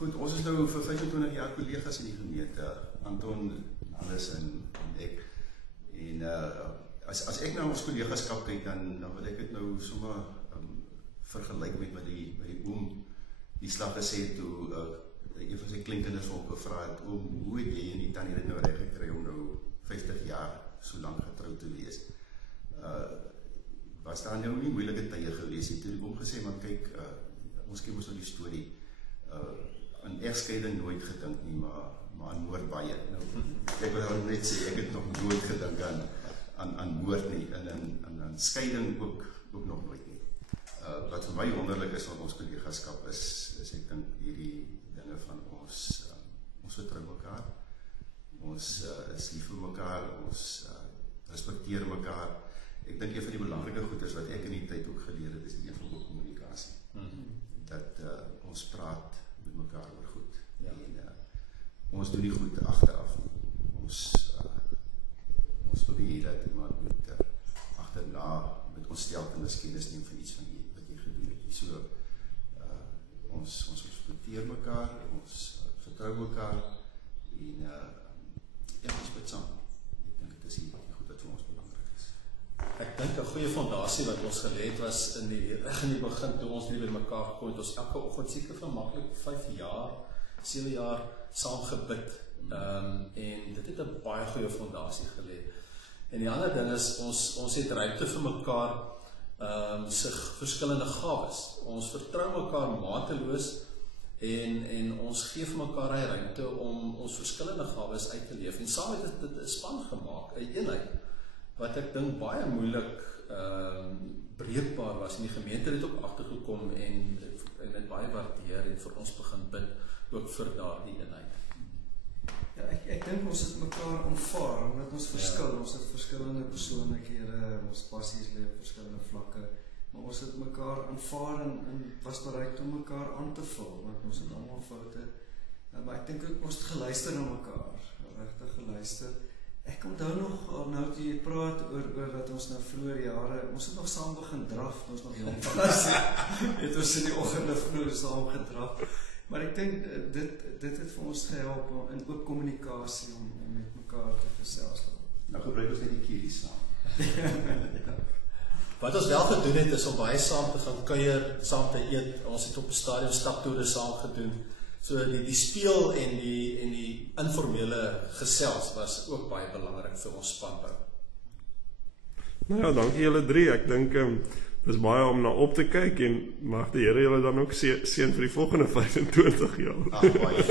Goed, ons is nou vir 25 jaar collega's in die gemeente, Anton, Alles en ek. En as ek nou ons collegaskap kyk, dan wil ek het nou sommer vergelyk met wat die oom die slag gesê het, toe een van sy kleinkinders vir hom gevra het, oom, hoe het jy en die tannie dit nou reg gekry om nou 50 jaar so lang getrou te wees? Was daar nou nie moeilike tye gewees het, toe die oom gesê, maar kyk, ons ken ons nou die storie, aan egskeiding nooit gedink nie, maar aan moord baie. Nou, ek wil nou net sê, ek het nog nooit gedink aan moord nie, en aan scheiding ook nog nooit nie. Wat vir my wonderlik is van ons collegaskap is ek dink hierdie dinge van ons vertrou mekaar, ons is lief vir mekaar, ons respekteer mekaar. Ek dink een van die belangrike goeders wat ek in die tyd ook geleer het, is die een van kommunikasie. Dat ons praat met mekaar oor goed. Ja. En ons doen die goed agteraf. Ons wil nie dat iemand moet agterna met ons steltenis kennis neem van iets van wat jy gedoen het. So, ons respekteer mekaar, ons vertrou mekaar en ons bid saam. Ek dink dit is die goed wat vir ons belangrik is. Ek dink 'n goeie fondasie wat ons gelê het was in die begin toe ons nie by mekaar gekom het, ons elke oggend seker vir maklik 5 jaar, 7 jaar saam gebid. En dit het 'n baie goeie fondasie gelê. En die ander ding is ons het ruimte vir mekaar se verskillende gawes. Ons vertrou mekaar mateloos en ons gee vir mekaar hy ruimte om ons verskillende gawes uit te leef. En saam het dit 'n span gemaak, 'n eenheid wat ek dink baie moeilik breekbaar was. En die gemeente het ook agtergekom en dit baie waardeer en vir ons begin bid ook vir daardie eenheid. Ja, ek dink ons het mekaar aanvaar, omdat ons verskil, ons het verskillende persoonlikhede, ons passies lê op verskillende vlakke, maar ons het mekaar aanvaar en was bereid om mekaar aan te vul, want ons het allemaal foute, maar ek dink ook ons het geluister na mekaar, regtig geluister. Ek onthou nog, nou toe jy praat oor dat ons nou vroeër jare, ons het nog saam begin draf, ons nog jong was, het ons in die oggende vroeg saam gedraf. Maar ek dink, dit het vir ons gehelp in ook kommunikasie om met mekaar te gesels. Nou gebruik ons net die kieries saam. Wat ons wel gedoen het, is om baie saam te gaan kuier, saam te eet. Ons het op 'n stadium staptoere saam gedoen. So die speel en die informele gesels was ook baie belangrik vir ons spanbou. Nou ja, dankie julle drie. Ek dink dis baie om na op te kyk en mag die Here julle dan ook seën vir die volgende 25 jaar. Ag baie.